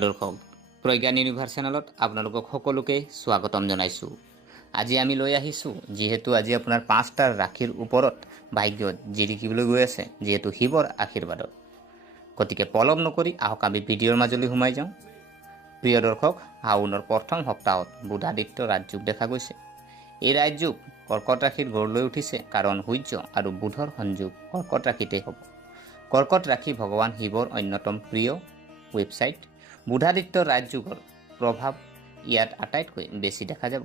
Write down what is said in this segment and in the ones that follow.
প্ৰিয় দৰ্শক, প্ৰজ্ঞান ইউনিভাৰ্ছ চেনেলত আপোনালোকক সকলোকে স্বাগতম জনাইছোঁ। আজি আমি লৈ আহিছোঁ, যিহেতু আজি আপোনাৰ 5টা ৰাশিৰ ওপৰত ভাগ্যত জিলিকিবলৈ গৈ আছে, যিহেতু শিৱৰ আশীৰ্বাদত। গতিকে পলম নকৰি আহক আমি ভিডিঅ'ৰ মাজলৈ সোমাই যাওঁ। প্ৰিয় দৰ্শক, শাওনৰ প্ৰথম সপ্তাহত বুধাদিত্য ৰাজযোগ দেখা গৈছে। এই ৰাজযোগ কৰ্কট ৰাশিৰ গঢ়লৈ উঠিছে, কাৰণ সূৰ্য আৰু বুধৰ সংযোগ কৰ্কট ৰাশিতেই হ'ব। কৰ্কট ৰাশি ভগৱান শিৱৰ অন্যতম প্ৰিয় ৱেবছাইট। বুধাদিত্য ৰাজযোগৰ প্ৰভাৱ ইয়াত আটাইতকৈ বেছি দেখা যাব।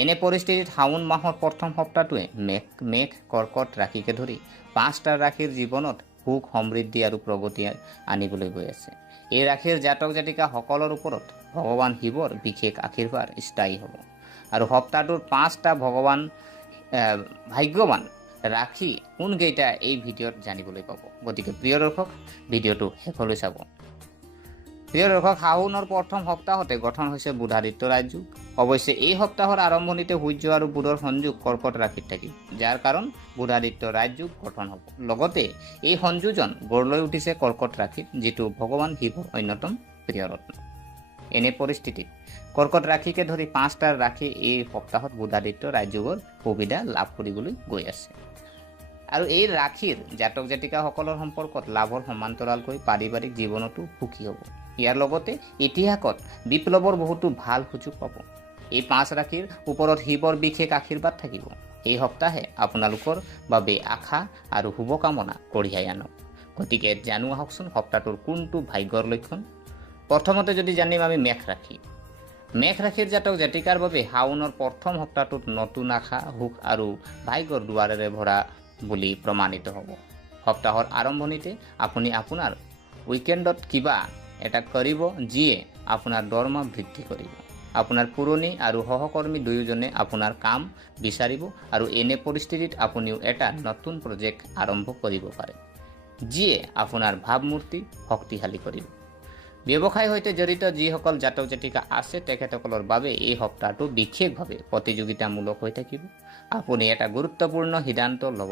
এনে পৰিস্থিতিত শাওন মাহৰ প্ৰথম সপ্তাহটোৱে মেঘ কৰ্কট ৰাশিকে ধৰি 5টা ৰাশিৰ জীৱনত সুখ, সমৃদ্ধি আৰু প্ৰগতি আনিবলৈ গৈ আছে। এই ৰাশিৰ জাতক জাতিকাসকলৰ ওপৰত ভগৱান শিৱৰ বিশেষ আশীৰ্বাদ স্থায়ী হ'ব। আৰু সপ্তাহটোৰ 5টা ভাগ্যৱান ৰাশি কোনকেইটা এই ভিডিঅ'ত জানিবলৈ পাব। গতিকে প্ৰিয় দৰ্শক, ভিডিঅ'টো শেষলৈ চাব। প্ৰিয় দৰ্শক, শাওনৰ প্ৰথম সপ্তাহতে গঠন হৈছে বুধাদিত্য ৰাজযোগ। অৱশ্যে এই সপ্তাহৰ আৰম্ভণিতে সূৰ্য আৰু বুধৰ সংযোগ কৰ্কট ৰাশিত থাকিব, যাৰ কাৰণ বুধাদিত্য ৰাজযোগ গঠন হ'ব। লগতে এই সংযোজন গঢ়লৈ উঠিছে কৰ্কট ৰাশিত, যিটো ভগৱান শিৱৰ অন্যতম প্ৰিয় ৰত্ন। এনে পৰিস্থিতিত কৰ্কট ৰাশিকে ধৰি 5টা ৰাশি এই সপ্তাহত বুধাদিত্য ৰাজযোগৰ সুবিধা লাভ কৰিবলৈ গৈ আছে। আৰু এই ৰাশিৰ জাতক জাতিকাসকলৰ সম্পৰ্কত লাভৰ সমান্তৰালকৈ পাৰিবাৰিক জীৱনতো সুখী হ'ব। ইয়াৰ লগতে ইতিহাসত বিপ্লৱৰ বহুতো ভাল সুযোগ পাব। এই 5 ৰাশিৰ ওপৰত শিৱৰ বিশেষ আশীৰ্বাদ থাকিব। এই সপ্তাহে আপোনালোকৰ বাবে আশা আৰু শুভকামনা কঢ়িয়াই আনক। গতিকে জানো আহকচোন সপ্তাহটোৰ কোনটো ভাগ্যৰ লক্ষণ। প্ৰথমতে যদি জানিম আমি মেঘ ৰাশি। মেঘ ৰাশিৰ জাতক জাতিকাৰ বাবে শাওনৰ প্ৰথম সপ্তাহটোত নতুন আশা, সুখ আৰু ভাগ্যৰ দুৱাৰেৰে ভৰা বুলি প্ৰমাণিত হ'ব। সপ্তাহৰ আৰম্ভণিতে আপুনি আপোনাৰ উইকেণ্ডত কিবা এটা কৰিব, যিয়ে আপোনাৰ দৰমহা বৃদ্ধি কৰিব। আপোনাৰ পুৰণি আৰু সহকৰ্মী দুয়োজনে আপোনাৰ কাম বিচাৰিব, আৰু এনে পৰিস্থিতিত আপুনিও এটা নতুন প্ৰজেক্ট আৰম্ভ কৰিব পাৰে, যিয়ে আপোনাৰ ভাৱমূৰ্তি শক্তিশালী কৰিব। ব্যৱসায়ৰ সৈতে জড়িত যিসকল জাতক জাতিকা আছে, তেখেতসকলৰ বাবে এই সপ্তাহটো বিশেষভাৱে প্ৰতিযোগিতামূলক হৈ থাকিব। আপুনি এটা গুৰুত্বপূৰ্ণ সিদ্ধান্ত ল'ব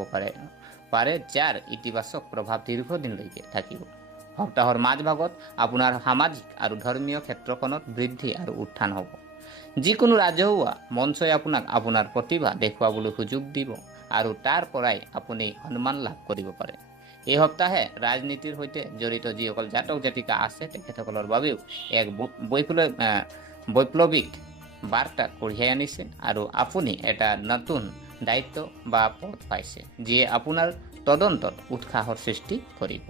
পাৰে, যাৰ ইতিবাচক প্ৰভাৱ দীৰ্ঘদিনলৈকে থাকিব। সপ্তাহৰ মাজভাগত আপোনাৰ সামাজিক আৰু ধৰ্মীয় ক্ষেত্ৰখনত বৃদ্ধি আৰু উত্থান হ'ব। যিকোনো ৰাজহুৱা মঞ্চই আপোনাক আপোনাৰ প্ৰতিভা দেখুৱাবলৈ সুযোগ দিব, আৰু তাৰ পৰাই আপুনি সন্মান লাভ কৰিব পাৰে। এই সপ্তাহে ৰাজনীতিৰ সৈতে জড়িত যিসকল জাতক জাতিকা আছে, তেখেতসকলৰ বাবেও এক বৈপ্লৱিক বাৰ্তা কঢ়িয়াই আনিছে, আৰু আপুনি এটা নতুন দায়িত্ব বা পদ পাইছে, যিয়ে আপোনাৰ তদন্তত উৎসাহৰ সৃষ্টি কৰিব।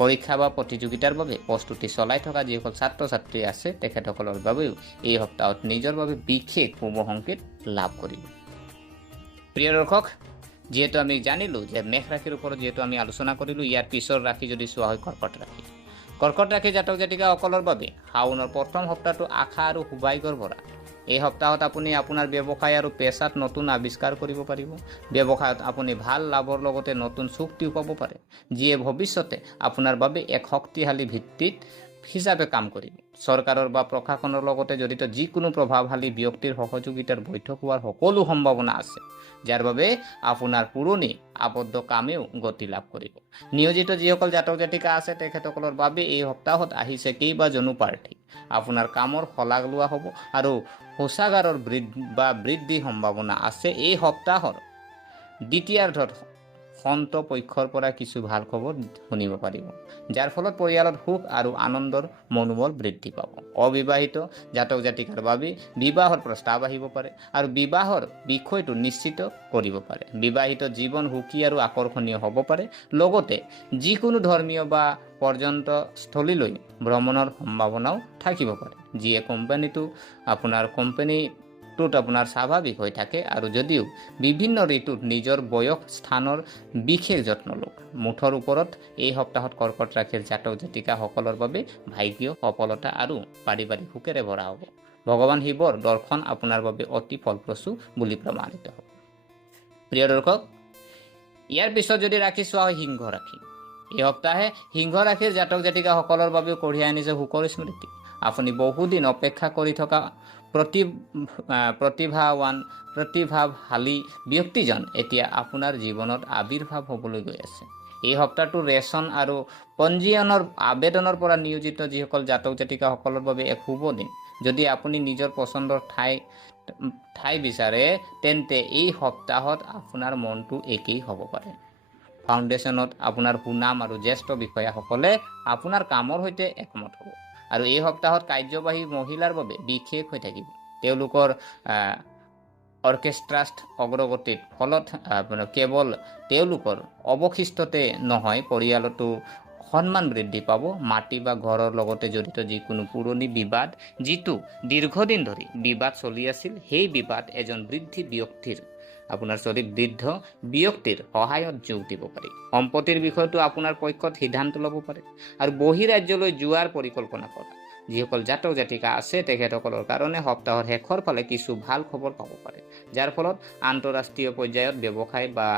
পৰীক্ষা বা প্ৰতিযোগিতাৰ বাবে প্ৰস্তুতি চলাই থকা যিসকল ছাত্ৰ ছাত্ৰী আছে, তেখেতসকলৰ বাবেও এই সপ্তাহত নিজৰ বাবে বিশেষ শুভ সংকেত লাভ কৰিব। প্ৰিয় দৰ্শক, যিহেতু আমি জানিলোঁ যে মেঘ ৰাশিৰ ওপৰত যিহেতু আমি আলোচনা কৰিলোঁ, ইয়াৰ পিছৰ ৰাশি যদি চোৱা হয় কৰ্কট ৰাশি। কৰ্কট ৰাশি জাতক জাতিকাসকলৰ বাবে শাওনৰ প্ৰথম সপ্তাহটো আশা আৰু সৌভাগ্যৰ ভৰা। এই সপ্তাহত আপুনি আপোনাৰ ব্যৱসায় আৰু পেছাত নতুন আৱিষ্কাৰ কৰিব পাৰিব। ব্যৱসায়ত আপুনি ভাল লাভৰ লগতে নতুন চুক্তিও পাব পাৰে, যিয়ে ভৱিষ্যতে আপোনাৰ বাবে এক শক্তিশালী ভিত্তিত হিচাপে কাম কৰিব। চৰকাৰৰ বা প্ৰশাসনৰ লগতে জড়িত যিকোনো প্ৰভাৱশালী ব্যক্তিৰ সহযোগিতাৰ বৈঠক হোৱাৰ সকলো সম্ভাৱনা আছে, যাৰ বাবে আপোনাৰ পুৰণি আবদ্ধ কামেও গতি লাভ কৰিব। নিয়োজিত যিসকল জাতক জাতিকা আছে, তেখেতসকলৰ বাবে এই সপ্তাহত আহিছে কেইবাজনো প্ৰাৰ্থী। আপোনাৰ কামৰ শলাগ লোৱা হ'ব, আৰু শৌচাগাৰৰ বৃদ্ধি সম্ভাৱনা আছে। এই সপ্তাহৰ দ্বিতীয়াৰ্ধত সন্ত পক্ষৰ পৰা কিছু ভাল খবৰ শুনিব পাৰিব, যাৰ ফলত পৰিয়ালত সুখ আৰু আনন্দৰ মনোবল বৃদ্ধি পাব। অবিবাহিত জাতক জাতিকাৰ বাবে বিবাহৰ প্ৰস্তাৱ আহিব পাৰে, আৰু বিবাহৰ বিষয়টো নিশ্চিত কৰিব পাৰে। বিবাহিত জীৱন সুখী আৰু আকৰ্ষণীয় হ'ব পাৰে। লগতে যিকোনো ধৰ্মীয় বা পৰ্যটনস্থলীলৈ ভ্ৰমণৰ সম্ভাৱনাও থাকিব পাৰে, যিয়ে কোম্পানীটোত আপোনাৰ স্বাভাৱিক হৈ থাকে। আৰু যদিও বিভিন্ন ঋতুত নিজৰ বয়স স্থানৰ বিশেষ যত্ন লওক। মুঠৰ ওপৰত এই সপ্তাহত কৰ্কট ৰাশিৰ জাতক জাতিকাসকলৰ বাবে ভাগ্য, সফলতা আৰু পাৰিবাৰিক সুখেৰে ভৰা হ'ব। ভগৱান শিৱৰ দৰ্শন আপোনাৰ বাবে অতি ফলপ্ৰসূ বুলি প্ৰমাণিত হ'ব। প্ৰিয় দৰ্শক, ইয়াৰ পিছত যদি ৰাশি চোৱা হয় সিংহ ৰাশি। এই সপ্তাহে সিংহ ৰাশিৰ জাতক জাতিকাসকলৰ বাবেও কঢ়িয়াই আনিছে সুখৰ স্মৃতি। আপুনি বহুদিন অপেক্ষা কৰি থকা প্ৰতিভাশালী ব্যক্তিজন এতিয়া আপোনাৰ জীৱনত আবিৰ্ভাৱ হ'বলৈ গৈ আছে। এই সপ্তাহটো ৰেচন আৰু পঞ্জীয়নৰ আবেদনৰ পৰা নিয়োজিত যিসকল জাতক জাতিকাসকলৰ বাবে এক শুভ দিন। যদি আপুনি নিজৰ পচন্দৰ ঠাই বিচাৰে তেন্তে এই সপ্তাহত আপোনাৰ মনটো একেই হ'ব পাৰে। ফাউণ্ডেশ্যনত আপোনাৰ সুনাম আৰু জ্যেষ্ঠ বিষয়াসকলে আপোনাৰ কামৰ সৈতে একমত হ'ব। আৰু এই সপ্তাহত কাৰ্যবাহী মহিলাৰ বাবে বিশেষ হৈ থাকিব। তেওঁলোকৰ অৰ্কেষ্ট্ৰাষ্ট অগ্ৰগতিৰ ফলত কেৱল তেওঁলোকৰ অৱশিষ্টতে নহয়, পৰিয়ালতো সন্মান বৃদ্ধি পাব। মাটি বা ঘৰৰ লগতে জড়িত যিকোনো পুৰণি বিবাদ, যিটো দীৰ্ঘদিন ধৰি বিবাদ চলি আছিল, সেই বিবাদ এজন বৃদ্ধ ব্যক্তিৰ সহায়ত যোগ দিব পাৰি। সম্পত্তিৰ বিষয়টো আপোনাৰ পক্ষত সিদ্ধান্ত ল'ব পাৰে। আৰু বহিৰাজ্যলৈ যোৱাৰ পৰিকল্পনা কৰা যিসকল জাতক জাতিকা আছে তেখেতসকলৰ কাৰণে সপ্তাহৰ শেষৰ ফালে কিছু ভাল খবৰ পাব পাৰে, যাৰ ফলত আন্তঃৰাষ্ট্ৰীয় পৰ্যায়ত ব্যৱসায় বা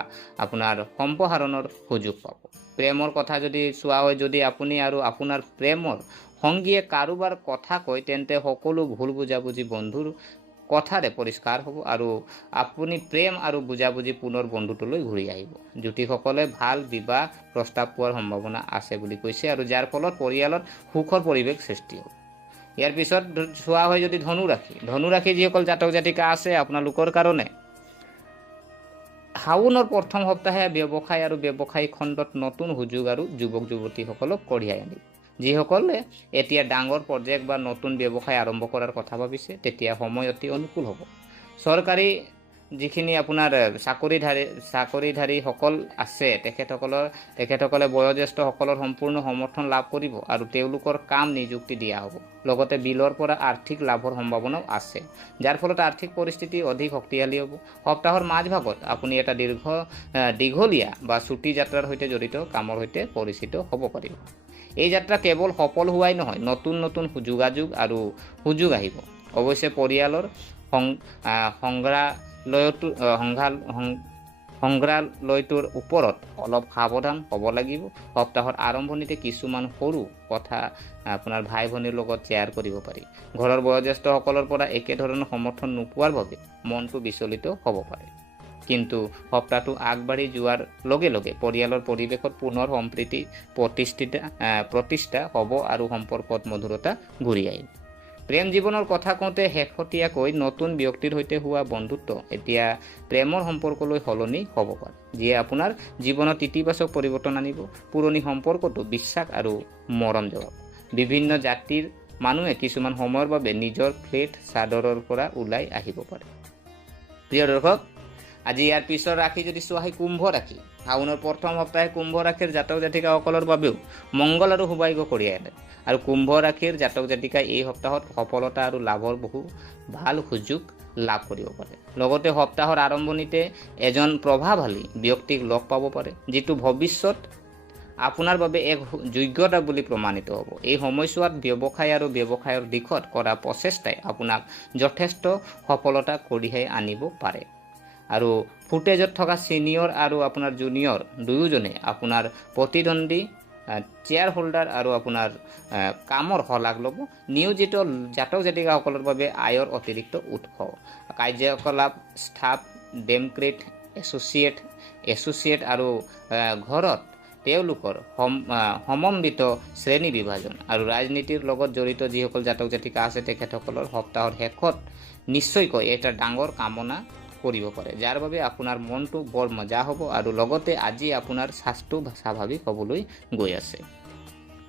আপোনাৰ সম্প্ৰসাৰণৰ সুযোগ পাব। প্ৰেমৰ কথা যদি চোৱা হয়, যদি আপুনি আৰু আপোনাৰ প্ৰেমৰ সংগীয়ে কাৰোবাৰ কথা কয় তেন্তে সকলো ভুল বুজাবুজি বন্ধুৰ কথাৰে পৰিষ্কাৰ হ'ব আৰু আপুনি প্ৰেম আৰু বুজাবুজি পুনৰ বন্ধুত্বলৈ ঘূৰি আহিব। জ্যোতিষসকলে ভাল বিবাহ প্ৰস্তাৱ পোৱাৰ সম্ভাৱনা আছে বুলি কৈছে, আৰু যাৰ ফলত পৰিয়ালত সুখৰ পৰিৱেশ সৃষ্টি হ'ব। ইয়াৰ পিছত চোৱা হয় যদি ধনুৰাশি যিসকল জাতক জাতিকা আছে আপোনালোকৰ কাৰণে শাওনৰ প্ৰথম সপ্তাহে ব্যৱসায় আৰু ব্যৱসায়িক খণ্ডত নতুন সুযোগ আৰু যুৱক যুৱতীসকলক কঢ়িয়াই আনিব। যিসকলে এতিয়া ডাঙৰ প্ৰজেক্ট বা নতুন ব্যৱসায় আৰম্ভ কৰাৰ কথা ভাবিছে তেতিয়া সময় অতি অনুকূল হ'ব। চৰকাৰী যিখিনি আপোনাৰ চাকৰিধাৰীসকল আছে তেখেতসকলে বয়োজ্যেষ্ঠসকলৰ সম্পূৰ্ণ সমৰ্থন লাভ কৰিব আৰু তেওঁলোকৰ কাম নিযুক্তি দিয়া হ'ব। লগতে বিলৰ পৰা আৰ্থিক লাভৰ সম্ভাৱনাও আছে, যাৰ ফলত আৰ্থিক পৰিস্থিতি অধিক শক্তিশালী হ'ব। সপ্তাহৰ মাজভাগত আপুনি এটা দীঘলীয়া বা ছুটি যাত্ৰাৰ সৈতে জড়িত কামৰ সৈতে পৰিচিত হ'ব পাৰিব। এই যাত্ৰা কেৱল সফল হোৱাই নহয়, নতুন নতুন যোগাযোগ আৰু সুযোগ আহিব। অৱশ্যে পৰিয়ালৰ সংগ্ৰহালয়টোৰ ওপৰত অলপ সাৱধান হ'ব লাগিব। সপ্তাহৰ আৰম্ভণিতে কিছুমান সৰু কথা আপোনাৰ ভাই ভনীৰ লগত শ্বেয়াৰ কৰিব পাৰি। ঘৰৰ বয়োজ্যেষ্ঠসকলৰ পৰা একেধৰণৰ সমৰ্থন নোপোৱাৰ বাবে মনটো বিচলিত হ'ব পাৰে। কিন্তু সপ্তাহটো আগবাঢ়ি যোৱাৰ লগে লগে পৰিয়ালৰ পৰিৱেশত পুনৰ সম্প্ৰীতি প্ৰতিষ্ঠা হ'ব আৰু সম্পৰ্কত মধুৰতা ঘূৰি আহিব। প্ৰেম জীৱনৰ কথা কওঁতে শেহতীয়াকৈ নতুন ব্যক্তিৰ সৈতে হোৱা বন্ধুত্ব এতিয়া প্ৰেমৰ সম্পৰ্কলৈ সলনি হ'ব পাৰে, যিয়ে আপোনাৰ জীৱনত ইতিবাচক পৰিৱৰ্তন আনিব। পুৰণি সম্পৰ্কটো বিশ্বাস আৰু মৰম যোগাব। বিভিন্ন জাতিৰ মানুহে কিছুমান সময়ৰ বাবে নিজৰ ফ্লেট চাদৰৰ পৰা ওলাই আহিব পাৰে। প্ৰিয় দৰ্শক, আজি ইয়াৰ পিছৰ ৰাশি যদি চোৱা হয় কুম্ভ ৰাশি। শাওনৰ প্ৰথম সপ্তাহে কুম্ভ ৰাশিৰ জাতক জাতিকাসকলৰ বাবেও মংগল আৰু সৌভাগ্য কঢ়িয়াই আনে। আৰু কুম্ভ ৰাশিৰ জাতক জাতিকাই এই সপ্তাহত সফলতা আৰু লাভৰ বহু ভাল সুযোগ লাভ কৰিব পাৰে। লগতে সপ্তাহৰ আৰম্ভণিতে এজন প্ৰভাৱশালী ব্যক্তিক লগ পাব পাৰে, যিটো ভৱিষ্যত আপোনাৰ বাবে এক যোগ্যতা বুলি প্ৰমাণিত হ'ব। এই সময়ছোৱাত ব্যৱসায় আৰু ব্যৱসায়ৰ দিশত কৰা প্ৰচেষ্টাই আপোনাক যথেষ্ট সফলতা কঢ়িয়াই আনিব পাৰে। আৰু ফুটেজত থকা ছিনিয়ৰ আৰু আপোনাৰ জুনিয়ৰ দুয়োজনে আপোনাৰ প্ৰতিদ্বন্দ্বী চেয়াৰ হোল্ডাৰ আৰু আপোনাৰ কামৰ শলাগ ল'ব। নিয়োজিত জাতক জাতিকাসকলৰ বাবে আয়ৰ অতিৰিক্ত উৎস, কাৰ্যকলাপ ষ্টাফ, ডেমক্ৰেট, এছ'চিয়েট আৰু ঘৰত তেওঁলোকৰ সমন্বিত শ্ৰেণী বিভাজন আৰু ৰাজনীতিৰ লগত জড়িত যিসকল জাতক জাতিকা আছে তেখেতসকলৰ সপ্তাহৰ শেষত নিশ্চয়কৈ এটা ডাঙৰ কামনা কৰিব পাৰে, যাৰ বাবে আপোনাৰ মনটো বৰ মজা হ'ব। আৰু লগতে আজি আপোনাৰ স্বাস্থ্য স্বাভাৱিক হ'বলৈ গৈ আছে।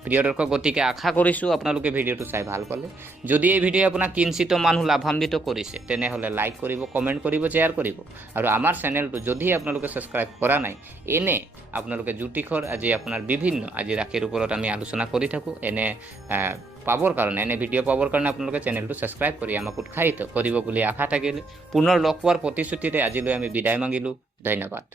প্ৰিয় দৰ্শক, গতিকে আশা কৰিছোঁ আপোনালোকে ভিডিঅ'টো চাই ভাল পালে। যদি এই ভিডিঅ' আপোনাক কিঞ্চিত মানুহ লাভান্বিত কৰিছে তেনেহ'লে লাইক কৰিব, কমেণ্ট কৰিব, শ্বেয়াৰ কৰিব। আৰু আমাৰ চেনেলটো যদি আপোনালোকে ছাবস্ক্ৰাইব কৰা নাই, এনে আপোনালোকে জ্যোতিষৰ আপোনাৰ বিভিন্ন ৰাশিৰ ওপৰত আমি আলোচনা কৰি থাকোঁ। এনে ভিডিঅ' পাবৰ কাৰণে আপোনালোকে চেনেলটো ছাবস্ক্ৰাইব কৰি আমাক উৎসাহিত কৰিব বুলি আশা থাকিলে পুনৰ লগ পোৱাৰ প্ৰতিশ্ৰুতিৰে আজিলৈ আমি বিদায় মাগিলোঁ। ধন্যবাদ।